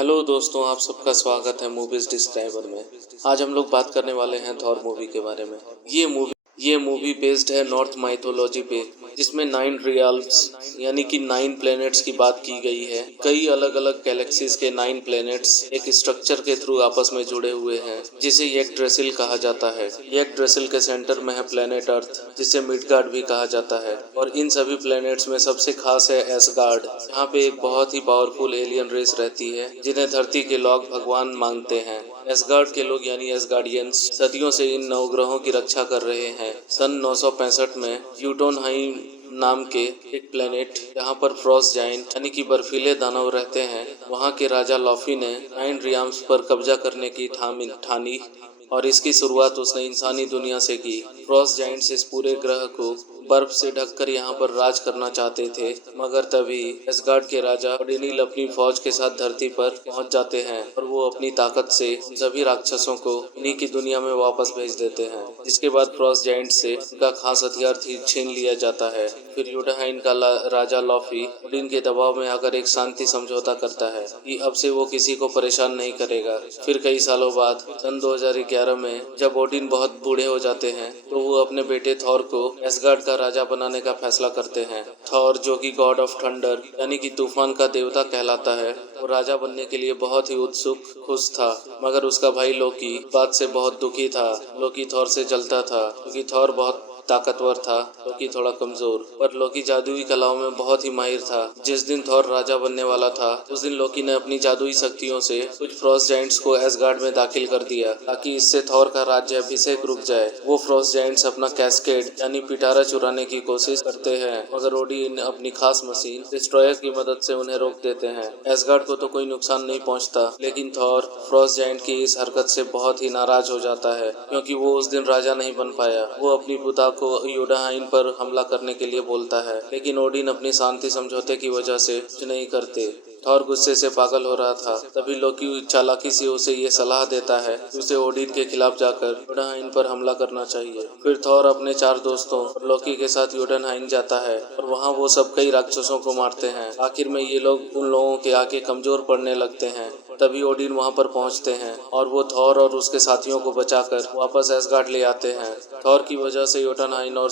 Hello दोस्तों, आप सबका स्वागत है मूवीज डिस्क्राइबर में। आज हम लोग बात करने वाले हैं थॉर मूवी के बारे में। ये मूवी बेस्ड है नॉर्थ माइथोलॉजी पे, जिसमें 9 रियल्स यानी कि 9 प्लैनेट्स की बात की गई है। कई अलग अलग गैलेक्सीज के 9 प्लैनेट्स एक स्ट्रक्चर के थ्रू आपस में जुड़े हुए हैं, जिसे यग्drasil कहा जाता है। यग्drasil के सेंटर में है प्लैनेट अर्थ, जिसे मिडगार्ड भी कहा जाता है। और इन सभी प्लैनेट्स में सबसे खास है एसगार्ड। यहाँ पे एक बहुत ही पावरफुल एलियन रेस रहती है, जिन्हें धरती के लोग भगवान मानते हैं। एसगार्ड के लोग यानी एसगार्डियंस सदियों से इन नवग्रहों की रक्षा कर रहे हैं। सन 965 में यूटोनहाइम नाम के एक प्लेनेट, जहाँ पर फ्रॉस्ट जाइंट यानी कि बर्फीले दानव रहते हैं, वहाँ के राजा लॉफी ने 9 रियाम्स पर कब्जा करने की ठानी और इसकी शुरुआत उसने इंसानी दुनिया से की। फ्रॉस्ट जाइंट्स इस पूरे ग्रह को बर्फ से ढककर यहाँ पर राज करना चाहते थे, मगर तभी एसगार्ड के राजा ओडिनिल अपनी फौज के साथ धरती पर पहुंच जाते हैं और वो अपनी ताकत से सभी राक्षसों को उन्हीं की दुनिया में वापस भेज देते हैं। जिसके बाद फ्रॉस्ट जाइंट से उनका खास हथियार छीन लिया जाता है। फिर यूटोनहाइन का राजा लॉफी ओडिन के दबाव में आकर एक शांति समझौता करता है कि अब से वो किसी को परेशान नहीं करेगा। फिर कई सालों बाद सन 2011 में जब ओडिन बहुत बूढ़े हो जाते हैं, तो वो अपने बेटे थॉर को एसगार्ड का राजा बनाने का फैसला करते हैं। थॉर, जो कि गॉड ऑफ थंडर यानी कि तूफान का देवता कहलाता है, वो राजा बनने के लिए बहुत ही उत्सुक खुश था, मगर उसका भाई लोकी बात से बहुत दुखी था। लोकी थॉर से जलता था क्योंकि थॉर बहुत ताकतवर था, लोकी थोड़ा कमजोर। पर लोकी जादुई कलाओं में बहुत ही माहिर था। जिस दिन थॉर राजा बनने वाला था, उस दिन लोकी ने अपनी जादुई शक्तियों से कुछ फ्रॉस्ट जाइंट्स को एसगार्ड में दाखिल कर दिया, ताकि इससे थॉर का राज्य अभिषेक रुक जाए। वो फ्रॉस्ट जाइंट्स अपना कैस्केड यानी पिटारा चुराने की कोशिश करते हैं, मगर ओडिन अपनी खास मशीन डिस्ट्रॉयर की मदद से उन्हें रोक देते हैं। एसगार्ड को तो कोई नुकसान नहीं पहुंचता, लेकिन थॉर फ्रॉस्ट जाइंट की इस हरकत से बहुत ही नाराज हो जाता है, क्योंकि वो उस दिन राजा नहीं बन पाया। वो अपनी पिता को यूटोनहाइन पर हमला करने के लिए बोलता है, लेकिन ओडिन अपनी शांति समझौते की वजह से कुछ नहीं करते। थॉर गुस्से से पागल हो रहा था, तभी लोकी चालाकी से उसे ये सलाह देता है कि उसे ओडिन के खिलाफ जाकर यूटोनहाइन पर हमला करना चाहिए। फिर थॉर अपने 4 दोस्तों और लोकी के साथ यूटोनहाइन जाता है और वहाँ वो सब कई राक्षसों को मारते हैं। आखिर में ये लोग उन लोगों के आगे कमजोर पड़ने लगते हैं। तभी ओडिन वहाँ पर पहुँचते हैं और वो थॉर और उसके साथियों को बचाकर वापस एसगार्ड ले आते हैं। थॉर की वजह से यूटोनहाइन और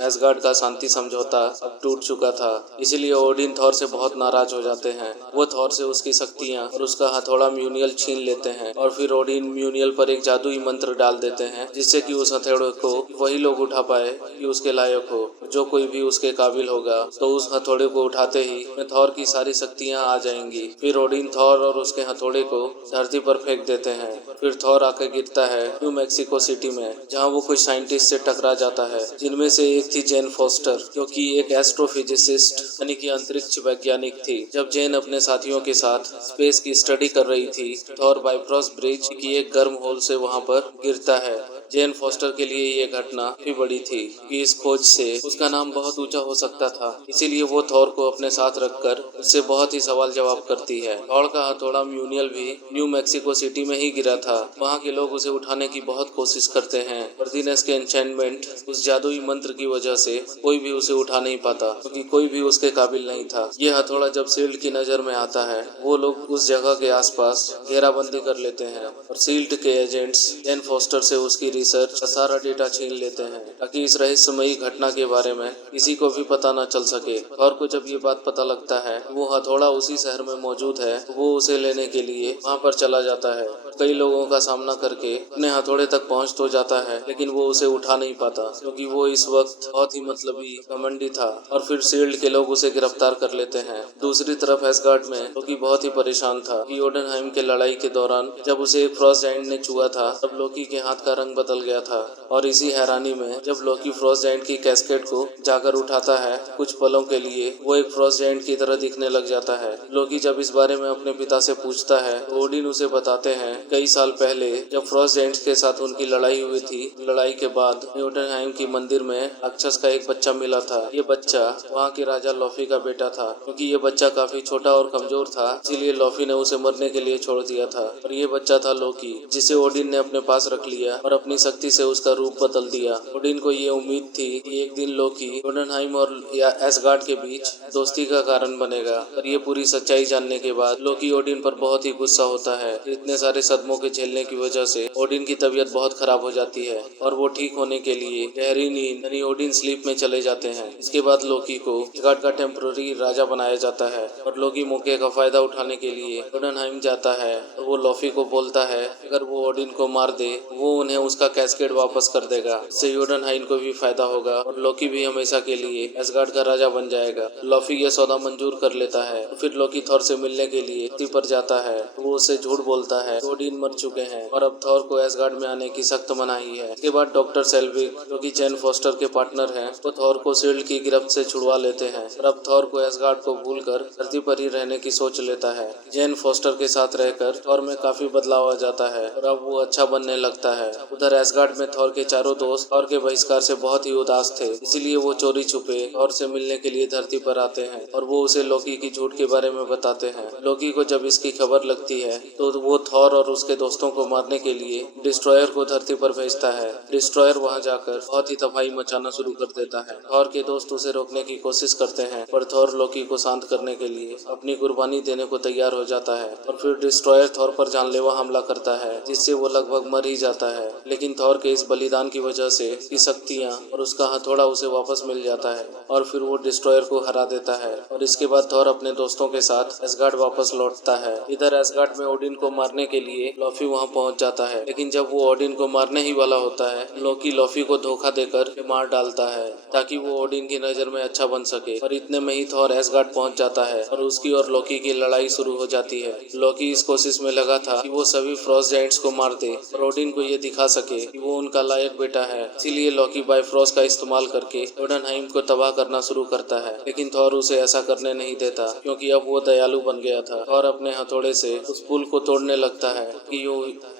एसगार्ड का शांति समझौता अब टूट चुका था, इसीलिए ओडिन थॉर से बहुत नाराज हो जाते हैं। वो थॉर से उसकी शक्तियाँ और उसका हथौड़ा म्यूनियल छीन लेते हैं और फिर ओडिन म्यूनियल पर एक जादुई मंत्र डाल देते हैं, जिससे कि उस हथौड़े को वही लोग उठा पाए कि उसके लायक हो। जो कोई भी उसके काबिल होगा, तो उस हथौड़े को उठाते ही थॉर की सारी शक्तियाँ आ जाएंगी। फिर ओडिन थॉर और उसके हथौड़े को धरती पर फेंक देते हैं। फिर थॉर आकर गिरता है न्यू मैक्सिको सिटी में, जहाँ वो कुछ साइंटिस्ट से टकरा जाता है, जिनमें से एक थी जेन फॉस्टर, जो कि एक एस्ट्रोफिजिसिस्ट यानी कि अंतरिक्ष वैज्ञानिक थी। जब जेन अपने साथियों के साथ स्पेस की स्टडी कर रही थी, थॉर बाइफ्रॉस्ट ब्रिज की एक गर्म होल से वहां पर गिरता है। जेन फॉस्टर के लिए ये घटना भी बड़ी थी कि इस खोज से उसका नाम बहुत ऊंचा हो सकता था, इसीलिए वो थॉर को अपने साथ रखकर उससे बहुत ही सवाल जवाब करती है। थॉर का हथौड़ा म्यूनियल भी न्यू मैक्सिको सिटी में ही गिरा था। वहाँ के लोग उसे उठाने की बहुत कोशिश करते हैं, पर दिनेश के एन्चेंटमेंट उस जादुई मंत्र की वजह से कोई भी उसे उठा नहीं पाता, क्योंकि कोई भी उसके काबिल नहीं था। ये हथौड़ा जब शील्ड की नजर में आता है, वो लोग उस जगह के आसपास घेराबंदी कर लेते हैं और शील्ड के एजेंट्स जेन फॉस्टर से उसकी रिसर्च का सारा डेटा छीन लेते हैं, ताकि इस रहस्यमयी घटना के बारे में किसी को भी पता न चल सके। थॉर को जब ये बात पता लगता है वो हथौड़ा उसी शहर में मौजूद है, वो उसे लेने के लिए वहाँ पर चला जाता है। कई लोगों का सामना करके अपने हथौड़े तक पहुँच तो जाता है, लेकिन वो उसे उठा नहीं पाता, क्योंकि वो इस वक्त बहुत ही मतलबी घमंडी था। और फिर शील्ड के लोग उसे गिरफ्तार कर लेते हैं। दूसरी तरफ एसगार्ड में लोकी बहुत ही परेशान था कि योटुनहाइम के लड़ाई के दौरान जब उसे एक फ्रॉस्ट जाइंट ने छुआ था, तब लोकी के हाथ का रंग बदल गया था। और इसी हैरानी में जब लोकी फ्रॉस्ट जाइंट की कैस्केड को जाकर उठाता है, कुछ पलों के लिए वो एक फ्रॉस्ट जाइंट की तरह दिखने लग जाता है। लोकी जब इस बारे में अपने पिता से पूछता है, तो ओडिन उसे बताते हैं कई साल पहले जब फ्रॉस्ट जाइंट्स के साथ उनकी लड़ाई हुई थी, लड़ाई के बाद योटुनहाइम की मंदिर में राक्षस का एक बच्चा मिला था। ये बच्चा वहाँ के राजा लॉफी का बेटा था। क्योंकि ये बच्चा काफी छोटा और कमजोर था, इसीलिए लॉफी ने उसे मरने के लिए छोड़ दिया था। और ये बच्चा था लोकी, जिसे ओडिन ने अपने पास रख लिया और अपनी शक्ति से उसका रूप बदल दिया। ओडिन को ये उम्मीद थी कि एक दिन लोकी जोटुनहेम और एसगार्ड के बीच दोस्ती का कारण बनेगा, पर ये पूरी सच्चाई जानने के बाद लोकी ओडिन पर बहुत ही गुस्सा होता है। इतने सारे सदमों के झेलने की वजह से ओडिन की तबीयत बहुत खराब हो जाती है और वो ठीक होने के लिए गहरी नींद यानी ओडिन स्लीप में चले जाते हैं। इसके बाद लोकी को एसगार्ड का टेम्पररी राजा बनाया जाता है और लोकी मौके का फायदा उठाने के लिए जोटुनहेम जाता है और वो लॉफी को बोलता है अगर वो ओडिन को मार दे वो उन्हें उसका कैस्केड वापस कर देगा। इससे जोटुनहेम को भी फायदा होगा और लोकी भी हमेशा के लिए एसगार्ड का राजा बन जाएगा। लॉफी ये सौदा मंजूर कर लेता है। फिर लोकी थॉर से मिलने के लिए धरती पर जाता है। वो उसे झूठ बोलता है ओडिन मर चुके हैं और अब थॉर को एसगार्ड में आने की सख्त मनाही है। इसके बाद डॉक्टर सेल्विक जो कि जेन फॉस्टर के पार्टनर हैं, वो थॉर को शील्ड की गिरफ्त से छुड़वा लेते हैं और अब थॉर को एसगार्ड को भूलकर धरती पर ही रहने की सोच लेता है। जेन फॉस्टर के साथ रहकर थॉर में काफी बदलाव आ जाता है और अब वो अच्छा बनने लगता है। उधर एसगार्ड में थॉर के चारों दोस्त थॉर के बहिष्कार से बहुत ही उदास थे, इसीलिए वो चोरी छुपे थॉर से मिलने के लिए धरती पर आते हैं और वो उसे लोकी की झूठ के बारे में बताते हैं। लोकी को जब इसकी खबर लगती है तो वो थॉर और उसके दोस्तों को मारने के लिए डिस्ट्रॉयर को धरती पर भेजता है। डिस्ट्रॉयर वहां जाकर बहुत ही तबाही मचाना शुरू कर देता है। थॉर के दोस्त उसे रोकने की कोशिश करते हैं पर थॉर लोकी को शांत करने के लिए अपनी कुर्बानी देने को तैयार हो जाता है और फिर डिस्ट्रॉयर थॉर पर जानलेवा हमला करता है, जिससे वो लगभग मर ही जाता है। लेकिन थॉर के इस बलिदान की वजह से उसकी शक्तियां और उसका हथौड़ा उसे वापस मिल जाता है और फिर वो डिस्ट्रॉयर को हरा देता है और इसके बाद थॉर अपने दोस्तों के साथ एसगार्ड वापस लौटता है। इधर एसगार्ड में ओडिन को मारने के लिए लॉफी वहां पहुंच जाता है, लेकिन जब वो ओडिन को मारने ही वाला होता है लोकी लॉफी को धोखा देकर मार डालता है ताकि वो ओडिन की नजर में अच्छा बन सके। और इतने में ही थॉर एसगार्ड पहुंच जाता है और उसकी और लोकी की लड़ाई शुरू हो जाती है। लोकी इस कोशिश में लगा था कि वो सभी फ्रॉस्ट जायंट्स को मार दे और ओडिन को ये दिखा सके कि वो उनका लायक बेटा है। इसीलिए लोकी बायफ्रॉस्ट का इस्तेमाल करके जोटुनहेम को तबाह करना शुरू करता है, लेकिन थॉर उसे ऐसा करने नहीं देता क्योंकि अब वो दयालु बन गया था। थॉर अपने हथौड़े से उस पुल को तोड़ने लगता है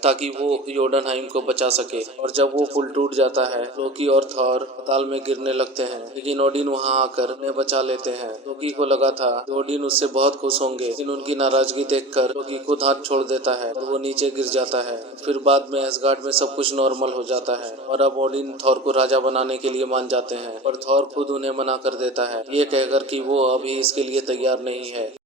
ताकि वो जोटुनहेम को बचा सके और जब वो पुल टूट जाता है लोकी और थॉर पाताल में गिरने लगते हैं, लेकिन ओडिन वहां आकर उन्हें बचा लेते हैं। लोकी को लगा था कि ओडिन उससे बहुत खुश होंगे, लेकिन उनकी नाराजगी देखकर लोकी खुद हाथ छोड़ देता है और वो नीचे गिर जाता है। फिर बाद में एसगार्ड में सब कुछ नॉर्मल हो जाता है और अब ओडिन थॉर को राजा बनाने के लिए मान जाते हैं और थॉर खुद उन्हें मना कर देता है, ये कहकर कि वो अभी इसके लिए तैयार नहीं है।